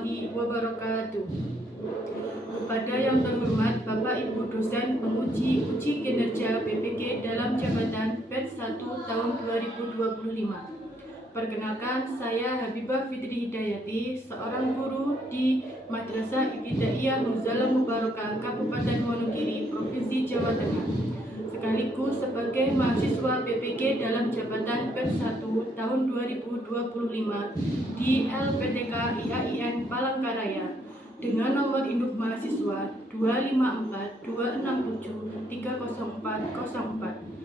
warahmatullahi wabarakatuh. Kepada yang terhormat Bapak Ibu dosen penguji uji kinerja BPK dalam jabatan batch 1 tahun 2025. Perkenalkan, saya Habibah Fitri Hidayati, seorang guru di Madrasah Ibtidaiyah Nuzul Mubarakah Kabupaten Wonogiri, Provinsi Jawa Tengah. Sekaligus sebagai mahasiswa BPK dalam jabatan batch 1 tahun 2025 di LPTK IAIN Palangkaraya dengan nomor induk mahasiswa 25426730404.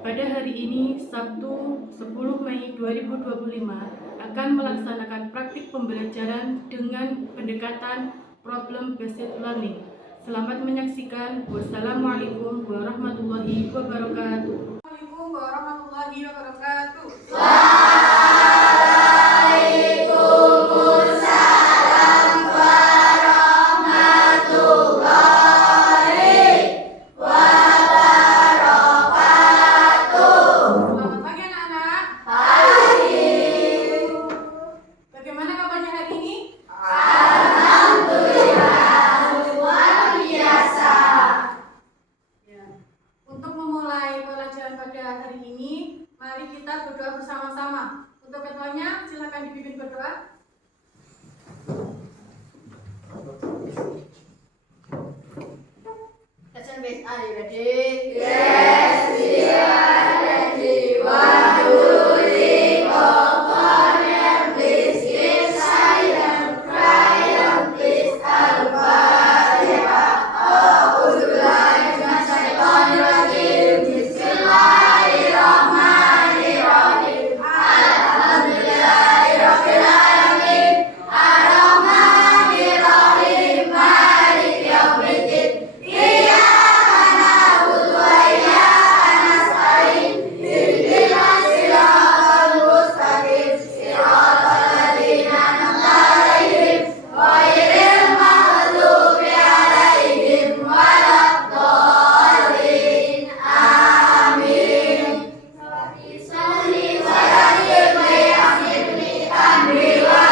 Pada hari ini, Sabtu 10 Mei 2025, akan melaksanakan praktik pembelajaran dengan pendekatan problem based learning. Selamat menyaksikan. Wassalamualaikum warahmatullahi wabarakatuh. Assalamualaikum warahmatullahi wabarakatuh. Selamat pagi anak-anak. Bagaimana kabarnya hari ini? Ya. Untuk memulai pelajaran pada hari ini, mari kita berdoa bersama-sama. Untuk ketuanya, silakan dipimpin berdoa. Lesson based, are you ready? Yes, we are ready. 1, 2, 3, go for them, please. Keep silent, cry, please. Al-Fatiha. A'udzubillahi minasyaitonir rajim. Bismillahirrahmanirrahim. Alhamdulillahi rabbil alamin. Ar-Rahmanirrahim. Maliki yaumiddin. Iyyaka na'budu wa iyyaka nasta'in. Ihdinas siratal mustaqim. Siratal ladzina an'amta 'alaihim ghairil maghdubi 'alaihim waladdallin. Amin. Sholli wa sallim amri wa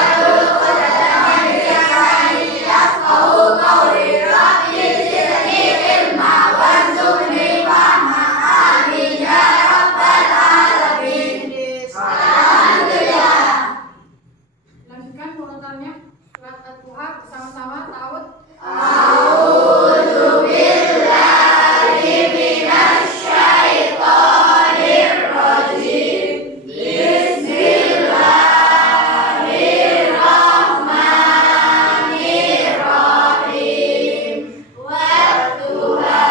qadatan lisani yafqahu qawli. Rabbi zidni ilma warzuqni fahma. Amin ya rabbal alamin. Alhamdulillah. Lanjutkan urutannya. Surat Al-Duha bersama-sama. Ta'awudz. A'udzu billahi minasyaitonir rajim. Bismillahirrahmanirrahim. Wadduha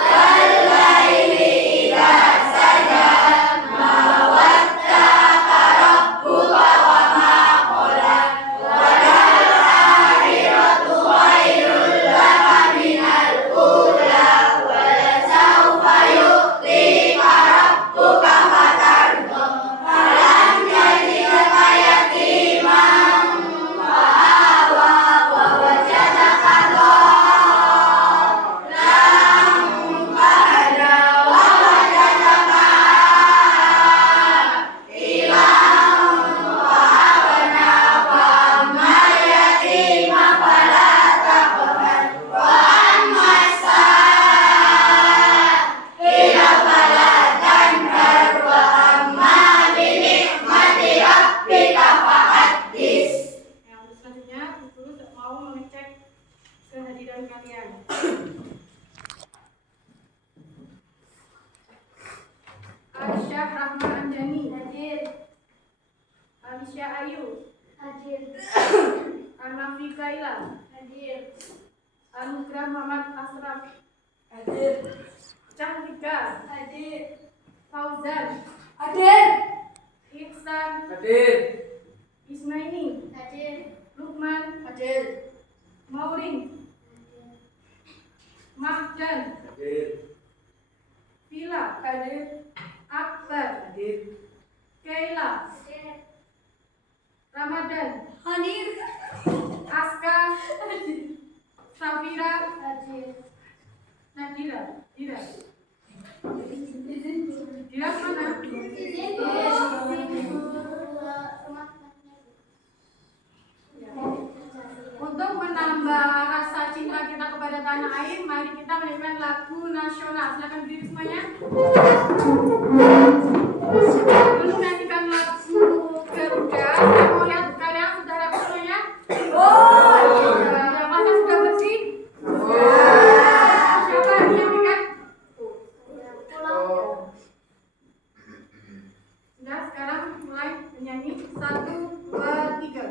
wallaili idza saja. Ma wadda'aka rabbuka wa ma qala. Walal akhiratu khairul laka minal ula. Walasawfa yu'tika rabbuka fatarda. Alam yajidka yatiman fa'awa wa wajadaka dhallan fahada wa wajadaka a'ilan fa'aghnā. Fa'ammal yatima falā taqhar wa ammas sā'ila falā tanhar wa amma bi ni'mati rabbika fahaddits. Yang selanjutnya, guru mau mengecek kehadiran kalian. Aisyah Rahma Anjani. Hadir. Alisya Ayu. Hadir. Anafi Kaila. Hadir. Anugrah Muhammad Asraf. Hadir. Cahrika. Hadir. Fauzan. Hadir. Ihsan. Hadir. Ismaini. Hadir. Lukman. Hadir. Mauring. Mahjan. Hadir. Vila. Hadir. Akbar. Hadir. Kaila. Hadir. Ramadan. Hadir. Aska. Safira. Hadir. Nadira. Dira. Dira mana? Izin. silakan berdiri semuanya. Belum nyanyikan lagu Garuda, saya mau lihat kalian sudah rapi semuanya. Masa sudah bersih? Siapa yang menyanyikan? Sudah, sekarang mulai menyanyi. 1, 2, 3.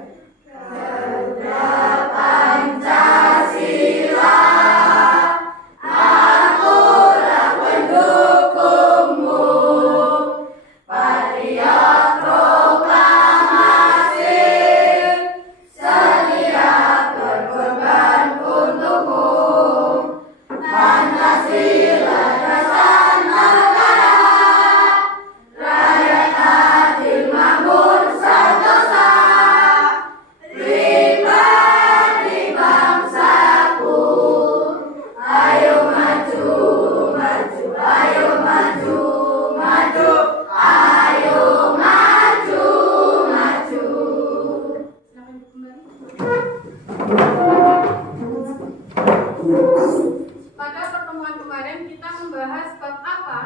Pada pertemuan kemarin kita membahas bab apa?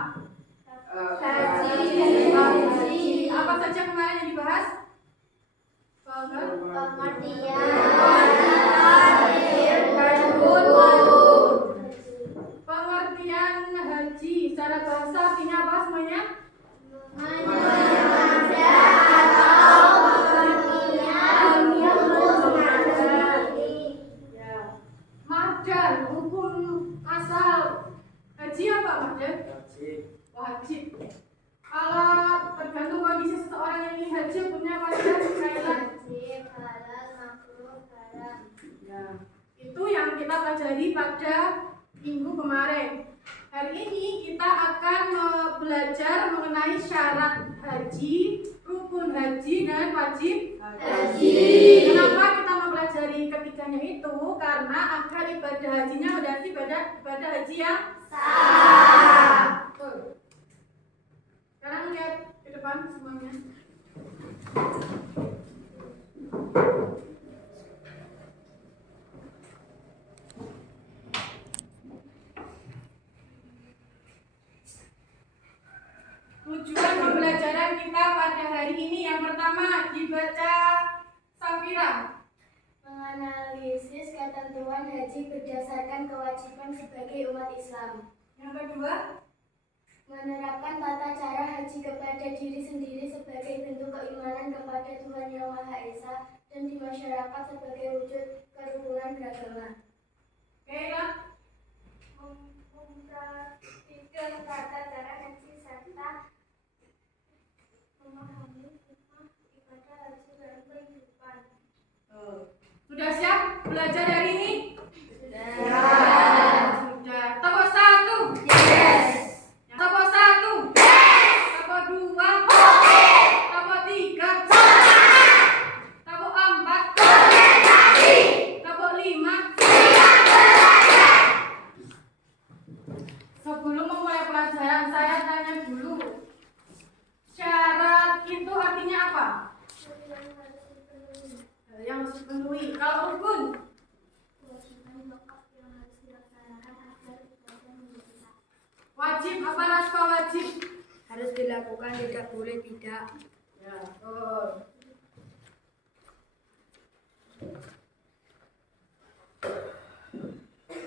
Haji. Apa saja kemarin yang dibahas? Pengertian haji secara bahasa artinya apa semuanya? Madan, hukum asal haji apa madan? Wajib. Kalau tergantung kondisi seseorang yang ingin haji hukumnya madan kaitan. Ya, itu yang kita pelajari pada minggu kemarin. Hari ini kita akan belajar mengenai syarat haji, rukun haji, dan wajib haji. Kenapa kita mempelajari ketiganya itu? Karena agar ibadah hajinya menjadi ibadah haji yang sah. Betul. Sekarang lihat ke depan semuanya. Tujuan pembelajaran kita pada hari ini yang pertama dibaca Safira. Menganalisis ketentuan haji berdasarkan kewajiban sebagai umat Islam. Yang kedua, Menerapkan tata cara haji kepada diri sendiri sebagai bentuk keimanan kepada Tuhan Yang Maha Esa dan di masyarakat sebagai wujud kerukunan beragama. Keira, Memperhatikan tata cara haji serta memahami hikmah ibadah haji dalam kehidupan. sudah siap belajar hari ini? Sudah. Sudah. Tepuk 1. Yes. Tepuk 1. Tepuk 2. Tepuk 3. Tepuk 4. Tepuk 5. Sebelum memulai pelajaran, saya tanya dulu. Syarat itu artinya apa? Yang harus dipenuhi. Kalau rukun, Kewajiban pokok yang harus dilaksanakan agar ibadah menjadi sah. wajib apa raspa wajib? Harus dilakukan, tidak boleh tidak. Ya, betul.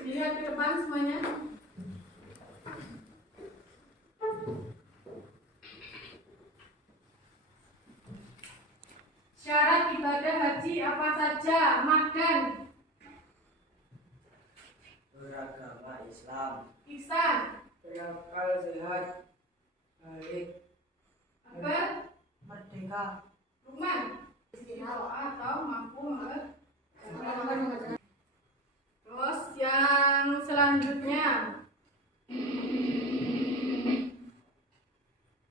Dilihat ke depan semuanya. Syarat ibadah haji apa saja? Makan, beragama Islam, ihsan, berakal sehat, balik, apa? merdeka, Lukman, atau mampu Terus yang selanjutnya,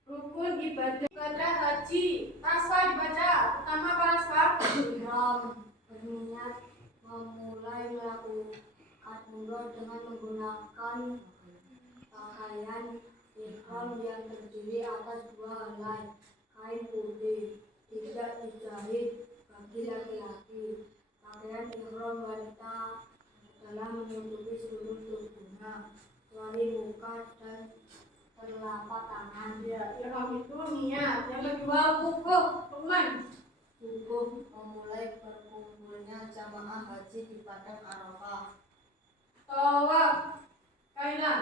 rukun ibadah haji. Rasfa dibaca, pertama apa Rasfa? Ihram berniat memulai melakukan umroh dengan menggunakan pakaian ihram yang terdiri atas dua helai kain putih, tidak dijahit bagi laki-laki. Pakaian ihram wanita telah menutupi seluruh tubuhnya kecuali muka dan telapak tangan. Ya, ihram itu niat. Yang kedua wukuf, Lukman. Wukuf memulai berkumpulnya jamaah haji di padang Arafah. Tawaf, Kaila.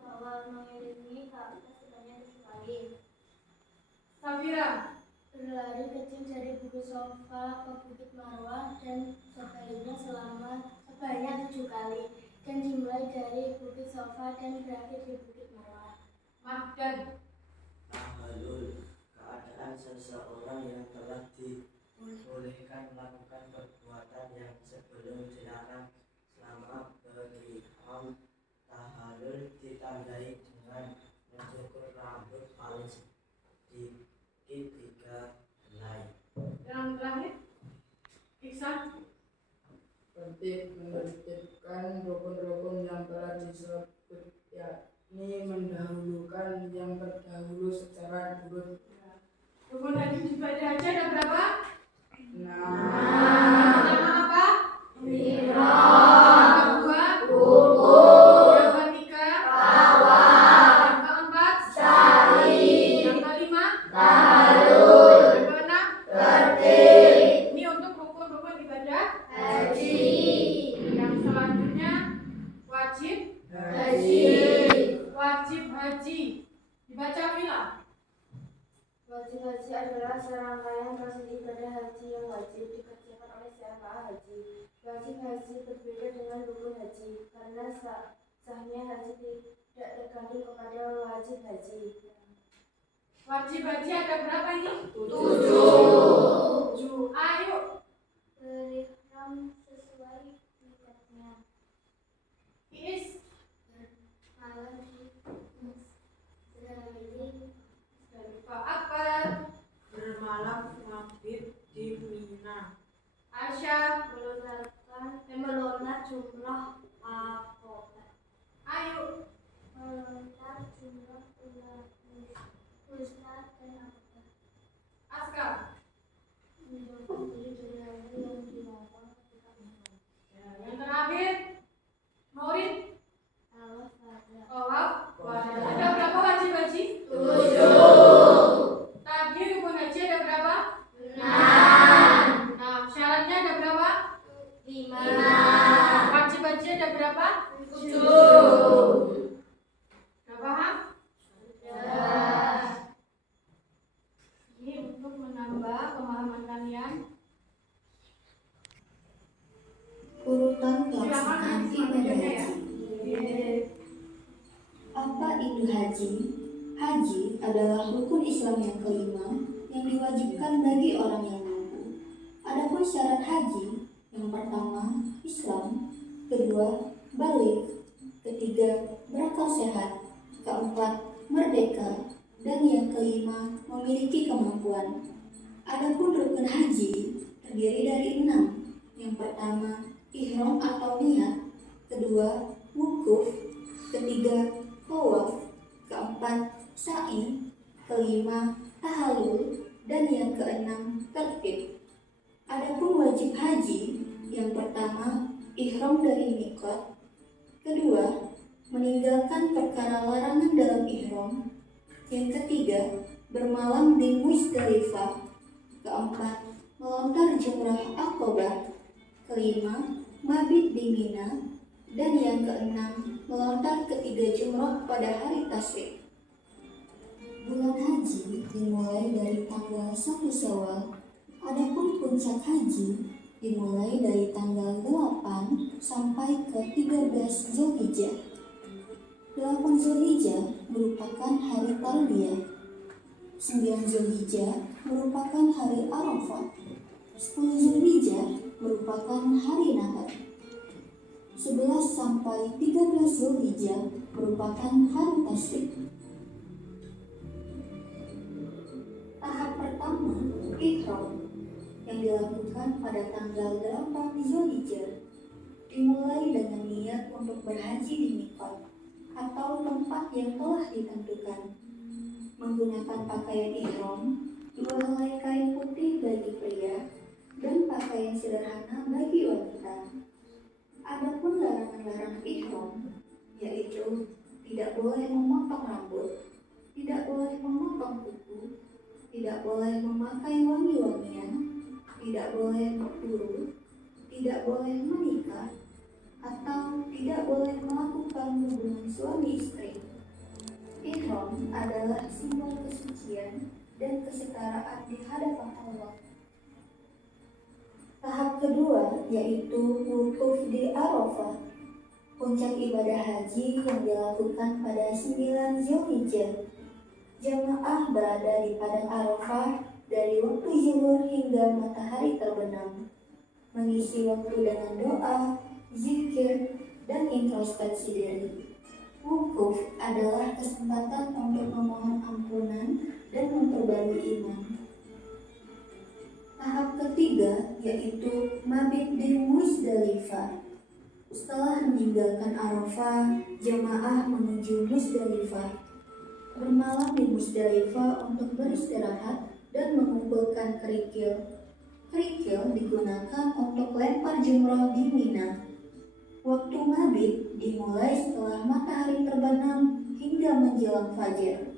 Bahwa mengelilingi Ka'bah sebanyak 7 kali. Safira. Berlari kecil dari Bukit Sofa ke Bukit Marwah dan sebaliknya sebanyak 7 kali. Dan dimulai dari Bukit Sofa dan berakhir di Bukit Marwah. Mahdan. Tahalul, keadaan seseorang yang telah dibolehkan melakukan perbuatan yang sebelum dilarang selama berihram. Tahalul ditandai dengan mencukur rambut paling sedikit 3 helai. Yang terakhir, Iksan. Tertib menertibkan rukun-rukun yang telah disebut, yakni mendahulukan yang terdahulu secara urut. Rukun haji ibadah haji ada berapa? Nah, Yang pertama apa? Ihram. Yang kedua? Wukuf. Yang ketiga? Tawaf. Yang keempat? Sa'i. Yang kelima? Tahalul. Yang keenam? Tertib. Ini untuk rukun-rukun ibadah. Haji. Yang selanjutnya wajib Haji. wajib haji. Dibaca Fila. Wajib haji adalah serangkaian proses ibadah haji yang wajib dikerjakan oleh jamaah haji. Wajib haji berbeda dengan rukun haji karena sahnya haji tidak tergantung kepada wajib haji. Wajib haji ada berapa ini? 7. 7. Ayo. Berihram sesuai niatnya. Is. Malam di Musdalifah. Akbar. Bermalam maghrib di Mina. Aisyah. Melontar jumlah Aqabah. Ayo. Melontar jumlah Ustaz dan Aqabah. Askar. Mendapati berlalu yang dilakukan ketika ihram. Yang terakhir Maurid. Tawaf pada Tawaf wada. Ada berapa wajib haji? 7. Tadi rukun haji ada berapa? 6. Nah, syaratnya ada berapa? 5. Wajib haji ada berapa? 7. Udah paham? Sudah. Ini untuk menambah pemahaman kalian. Urutan Silakan pelaksanaan nanti ibadah selanjutnya ya. haji. Apa itu haji? Haji adalah rukun Islam yang kelima yang diwajibkan bagi orang yang mampu. Adapun syarat haji, yang pertama Islam, kedua balik, ketiga berakal sehat, keempat merdeka, dan yang kelima memiliki kemampuan. Adapun rukun haji terdiri dari 6. Yang pertama ihram atau niat, kedua wukuf, ketiga tawaf, keempat sa'i, kelima tahalul, dan yang keenam tertib. Adapun wajib haji, yang pertama ihram dari mikot, kedua meninggalkan perkara larangan dalam ihram, yang ketiga bermalam di Musdalifah, keempat melontar jumrah Aqabah, kelima mabit di Mina, dan yang keenam melontar ketiga jumrah pada hari tasyrik. Bulan haji dimulai dari tanggal 1 Syawal. Adapun puncak haji dimulai dari tanggal 8 sampai ke 13 Zulhijjah. 8 Zulhijjah merupakan hari Tarwiyah. 9 Zulhijjah merupakan hari Arafah. 10 Zulhijjah merupakan hari Nahar. 11 sampai 13 Zulhijjah merupakan hari tasyrik. Tahap pertama, ihram, yang dilakukan pada tanggal 8 Zulhijjah, dimulai dengan niat untuk berhaji di mikot atau tempat yang telah ditentukan. Menggunakan pakaian ihram, 2 helai kain putih bagi pria dan pakaian sederhana bagi wanita. Adapun larangan-larangan ihram, yaitu tidak boleh memotong rambut, tidak boleh memotong kuku, tidak boleh memakai wangi-wangian, tidak boleh berburu, tidak boleh menikah, atau tidak boleh melakukan hubungan suami istri. Ihram adalah simbol kesucian dan kesetaraan di hadapan Allah. Tahap kedua yaitu wukuf di Arafah, puncak ibadah haji yang dilakukan pada 9 Zulhijjah. Jamaah berada di padang Arafah dari waktu zuhur hingga matahari terbenam, mengisi waktu dengan doa, zikir, dan introspeksi diri. Wukuf adalah kesempatan untuk memohon ampunan dan memperbarui iman. Tahap ketiga yaitu mabit di Muzdalifah. Setelah meninggalkan Arafah, jamaah menuju Muzdalifah. Bermalam di Muzdalifah untuk beristirahat dan mengumpulkan kerikil. Kerikil digunakan untuk lempar jumroh di Mina. Waktu mabit dimulai setelah matahari terbenam hingga menjelang fajar.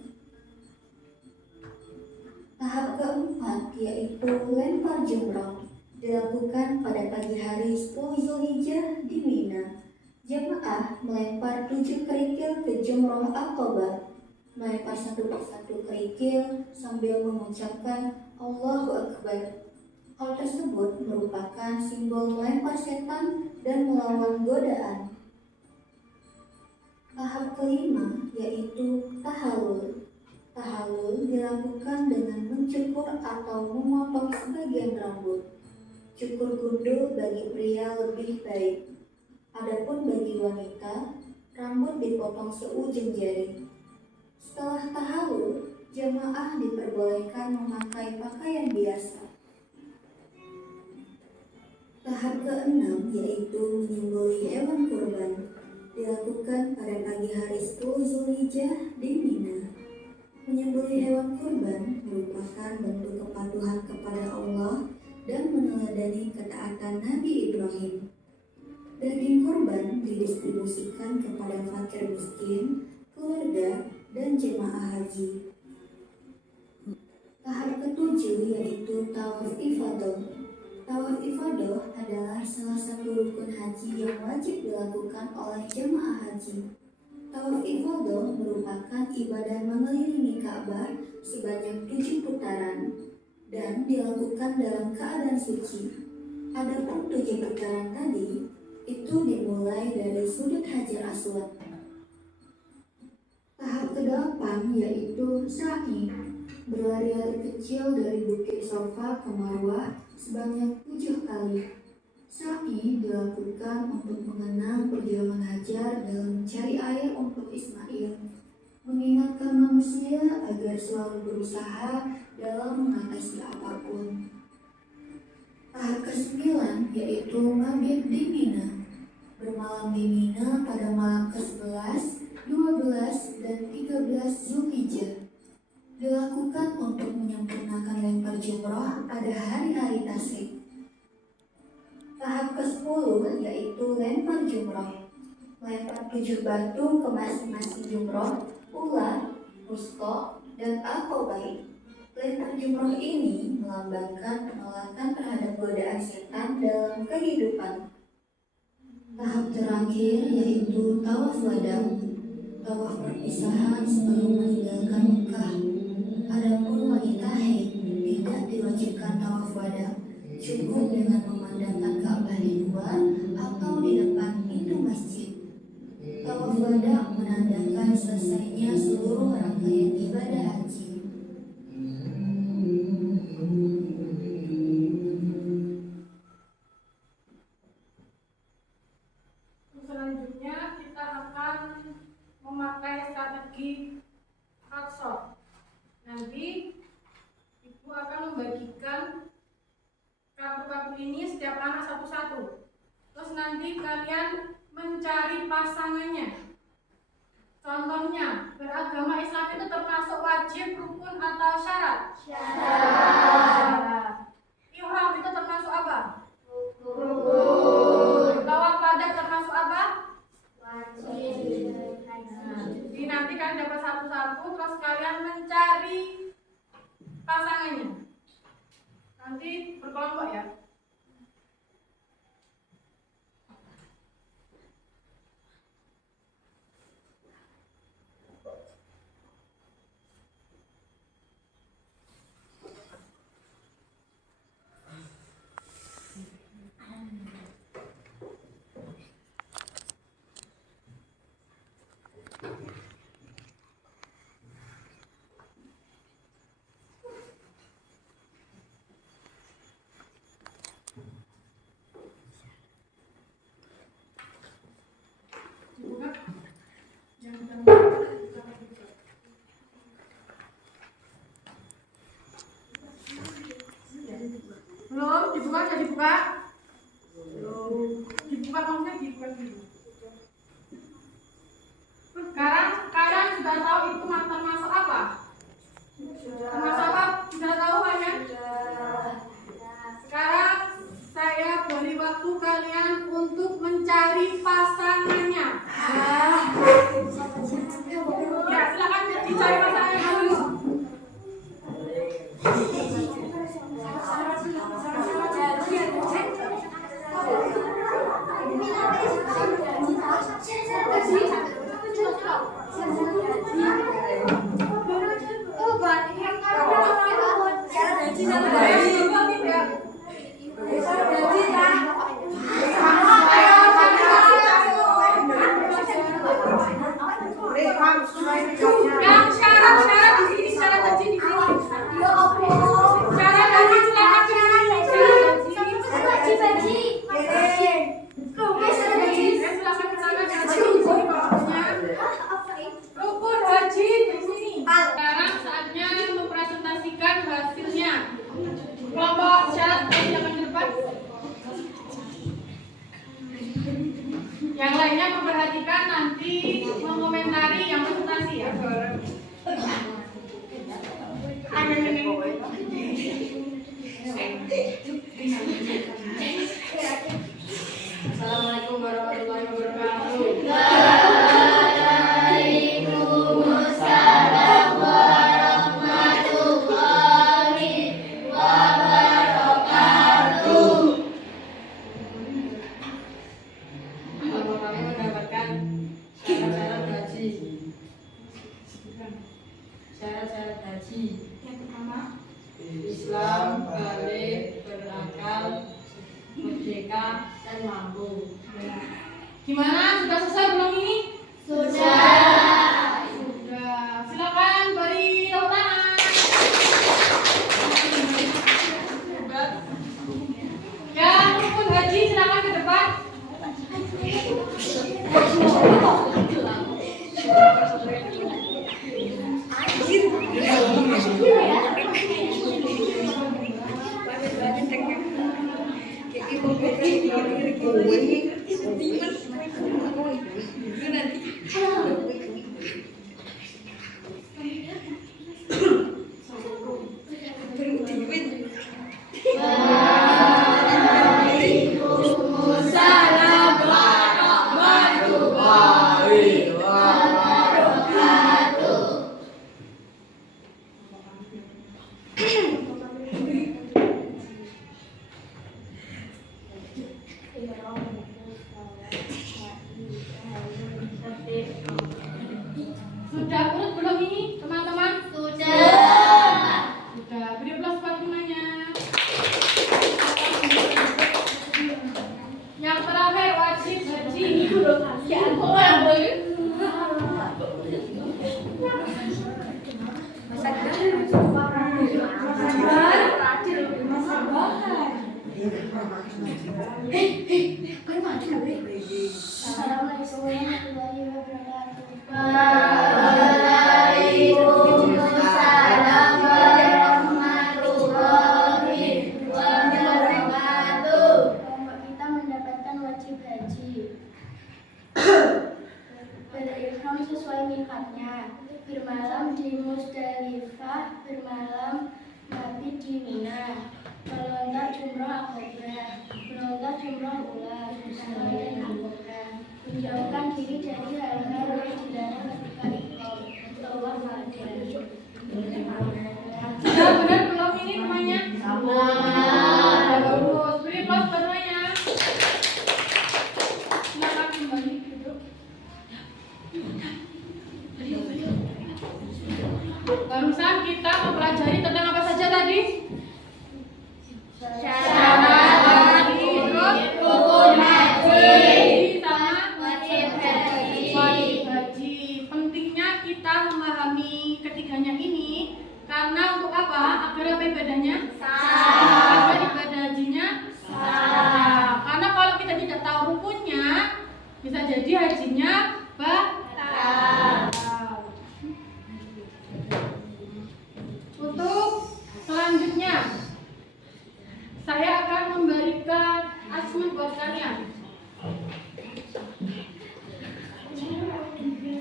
Tahap keempat yaitu lempar jumroh dilakukan pada pagi hari 10 Zulhijjah di Mina. Jamaah melempar 7 kerikil ke jumroh Aqabah, melempar satu persatu kerikil sambil mengucapkan Allahu Akbar. Hal tersebut merupakan simbol melempar setan dan melawan godaan. Tahap kelima yaitu tahallul. Tahallul dilakukan dengan mencukur atau memotong sebagian rambut. Cukur gundul bagi pria lebih baik. Adapun bagi wanita, rambut dipotong seujung jari. Setelah tahallul, jamaah diperbolehkan memakai pakaian biasa. Tahap keenam yaitu menyembelih hewan kurban. Dilakukan pada pagi hari 10 Zulhijjah di Mina. Menyembelih hewan kurban merupakan bentuk kepatuhan kepada Allah dan meneladani ketaatan Nabi Ibrahim. Daging kurban didistribusikan kepada fakir miskin, keluarga, dan jemaah haji. Tahap ketujuh yaitu tawaf ifadah. Tawaf ifadah adalah salah satu rukun haji yang wajib dilakukan oleh jemaah haji. Tawaf ifadah merupakan ibadah mengelilingi Ka'bah sebanyak 7 putaran dan dilakukan dalam keadaan suci. Adapun 7 putaran tadi itu dimulai dari sudut Hajar Aswad. Tahap ke-8 yaitu sa'i, berlari-lari kecil dari Bukit Safa ke Marwah sebanyak 7 kali. Sa'i dilakukan untuk mengenang perjuangan Hajar dalam mencari air untuk Ismail, mengingatkan manusia agar selalu berusaha dalam mengatasi apapun. Tahap ke-9 yaitu mabit di Mina. Bermalam di Mina pada malam ke-11, 12, dan 13 Zulhijjah. Dilakukan untuk menyempurnakan lempar jumroh pada hari-hari tasyrik. Tahap ke-10 yaitu lempar jumroh. Lempar 7 batu ke masing-masing jumroh, ular, wusta, dan aqabah. Lempar jumroh ini melambangkan penolakan terhadap godaan setan dalam kehidupan. Tahap terakhir yaitu tawaf wada. Tawaf perpisahan sebelum meninggalkan Mekah. Adapun wanita haid tidak diwajibkan tawaf wada, cukup dengan memandangkan Ka'bah di luar atau di depan pintu masjid. Tawaf wada menandakan selesainya seluruh rangkaian ibadah haji. Selanjutnya kita akan memakai strategi Hatsor. Nanti Ibu akan membagikan kartu-kartu ini setiap anak satu-satu. Terus nanti kalian mencari pasangannya. Contohnya, beragama Islam itu termasuk wajib, rukun, atau syarat? Syarat. Ihram itu termasuk apa? Rukun. Tawaf wada termasuk apa? Wajib. Nah, kalian dapat satu-satu, terus kalian mencari pasangannya. Nanti berkelompok ya. Dibuka. Belum dibuka, sudah dibuka. Belum dibuka, maksudnya dibuka dulu. Sekarang kalian sudah tahu itu mantan masuk apa? Masuk apa? Sudah tahu kalian? Sekarang saya beri waktu kalian untuk mencari pasangannya. Ya, silakan dicari pasangannya dulu. Yang syarat di sini, syarat haji di sini. Syarat haji silakan syarat haji. Silakan ke sana rukun haji di sini. Sekarang saatnya mempresentasikan hasilnya. Kelompok syarat haji yang ke depan. Yang lainnya memperhatikan, nanti mengomentari yang presentasi ya. Assalamualaikum warahmatullahi wabarakatuh. Waalaikumsalam warahmatullahi wabarakatuh. Kalau kami mendapatkan syarat-syarat haji. Syarat-syarat haji. Yang pertama, Islam, balik, berakal, merdeka, dan mampu. gimana? Sudah selesai belum ini? Sudah. Sudah. Silakan beri tepuk tangan. Yang rukun haji silakan ke depan. Waalaikumsalam warahmatullahi wabarakatuh. Sudah urut belum ini teman-teman? Sudah. Sudah. Beri plus buat semuanya. Yang terakhir wajib haji. Assalamualaikum warahmatullahi wabarakatuh. Waalaikumsalam warahmatullahi wabarakatuh. Kelompok kita mendapatkan wajib haji. Berihram sesuai mikatnya. Bermalam di Musdalifah, bermalam mabit di Mina. Melontar jumrah akobah, melontar jumrah ular, dan akobah. Menjauhkan diri dari hal-hal yang dilarang ketika ikhram. Barusan kita mempelajari tentang apa saja tadi? Syarat, Terus rukun haji, sama wajib haji. wajib haji. Pentingnya kita memahami ketiganya ini karena untuk apa? Agar apa ibadahnya? Sah. Agar ibadah hajinya sah. Karena kalau kita tidak tahu rukunnya, bisa jadi hajinya batal. Untuk selanjutnya, saya akan memberikan asesmen buat kalian.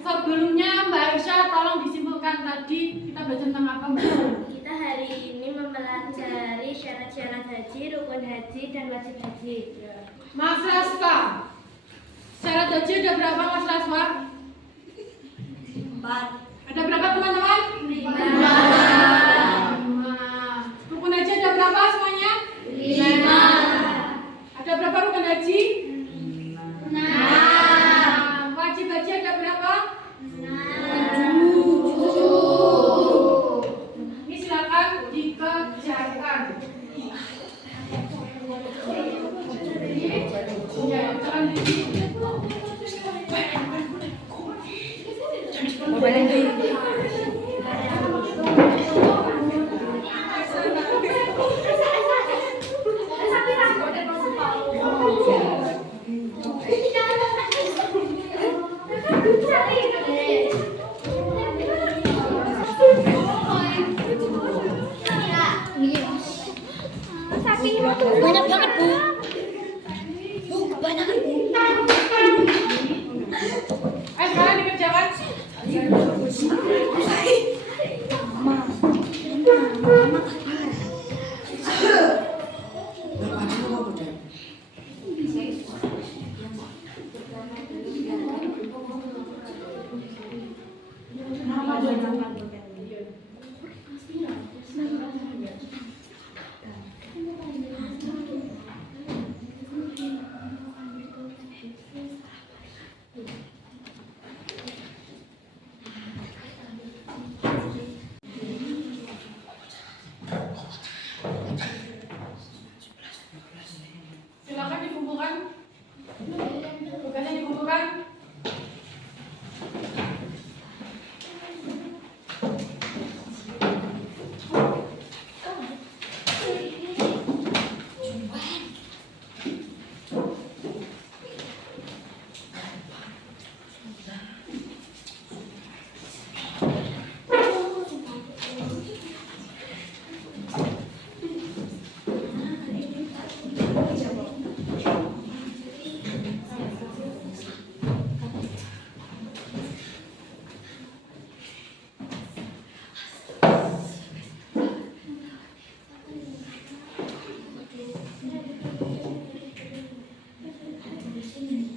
Sebelumnya Mbak Aisyah tolong disimpulkan tadi kita belajar tentang apa Mbak? Kita hari ini mempelajari syarat-syarat haji, rukun haji, dan wajib haji. Mas Rasfa, syarat haji ada berapa Mas Rasfa? 4. Ada berapa teman-teman? 5. Rukun haji ada berapa semuanya? 5. Ada berapa rukun haji? 6. Wajib haji ada berapa? 7. Ini silakan dikerjakan. Ya, jangan Banyak banget, Bu. Kebanyakan, Bu. Ayo sekarang dikerjakan. Silakan dikumpulkan. Tugasnya dikumpulkan.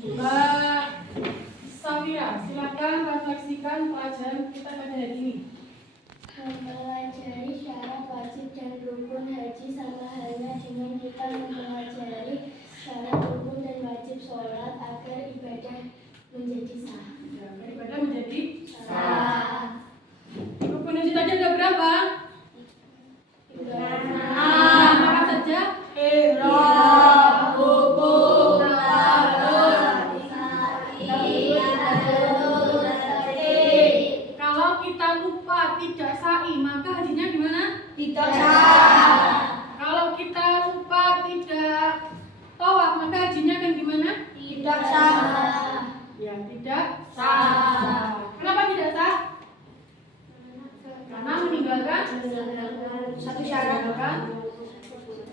Mbak Safira, silakan refleksikan pelajaran kita pada hari ini. Mempelajari syarat wajib dan rukun haji sama halnya dengan kita mempelajari syarat rukun dan wajib sholat agar ibadah menjadi sah. Daripada menjadi Sah. rukun haji tadi ada berapa? 5. Apa saja? Ihram, hukum, fardu, Kalau kita lupa tidak sa'i, maka hajinya gimana? tidak sah. Kalau kita lupa tidak tawaf, maka hajinya kan gimana? Tidak sah. Ya, tidak Sah. Kenapa tidak sah? Karena meninggalkan Satu syarat. meninggalkan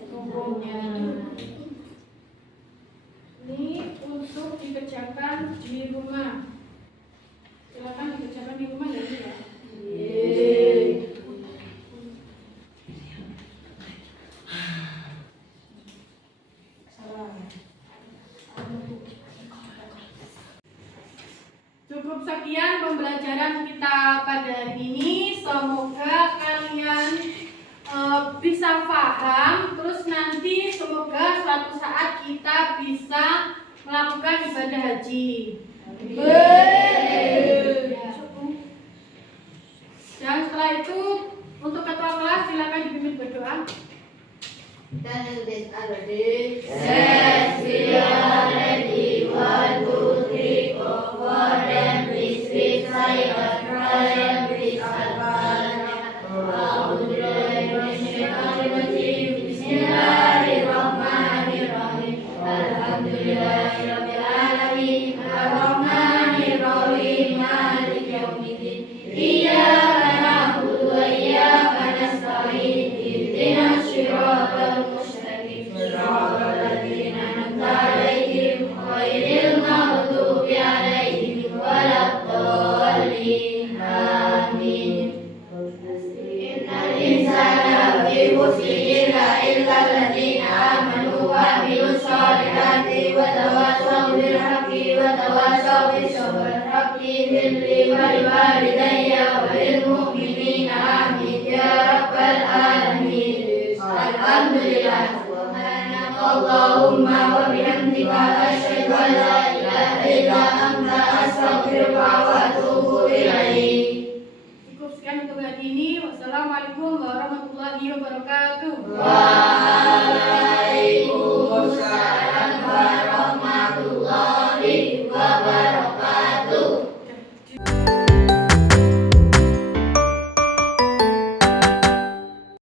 hukumnya. Ini untuk dikerjakan di rumah. Silakan dikerjakan di rumah ya, Bu, ya. Cukup sekian pembelajaran kita pada hari ini. Semoga kalian bisa paham. Terus nanti semoga suatu saat kita bisa melakukan ibadah haji. Dan setelah Setelah itu untuk ketua kelas silakan dipimpin berdoa. Dan this already. Yes, we are ready. 1, 2, 3, 4, 4. Then please read silent prayer with Bismillahirrahmanirrahim. Alhamdulillahirabbil alamin. Arrahmanirrahim. Maliki yaumiddin. Iyyaka na'budu wa iyyaka nasta'in. Ihdinas siratal mustaqim. Siratal ladzina an'amta 'alaihim ghairil maghdubi 'alaihim waladdallin. Amin. Innal insana lafi khusrin illa alladzina amanu wa 'amilus sholihati wa tawassaw bil haqqi wa tawassaw bis sabr. Rabbi firli wa liwalidayya wa lil mu'minina amin ya rabbal alamin. Alhamdulillah. Subhanakallahumma wa bihamdika asyhadu an la ilaha illa anta astaghfiruka wa atubu ilaik. Cukup sekian untuk hari ini. Wassalamualaikum warahmatullahi wabarakatuh. Waalaikumsalam warahmatullahi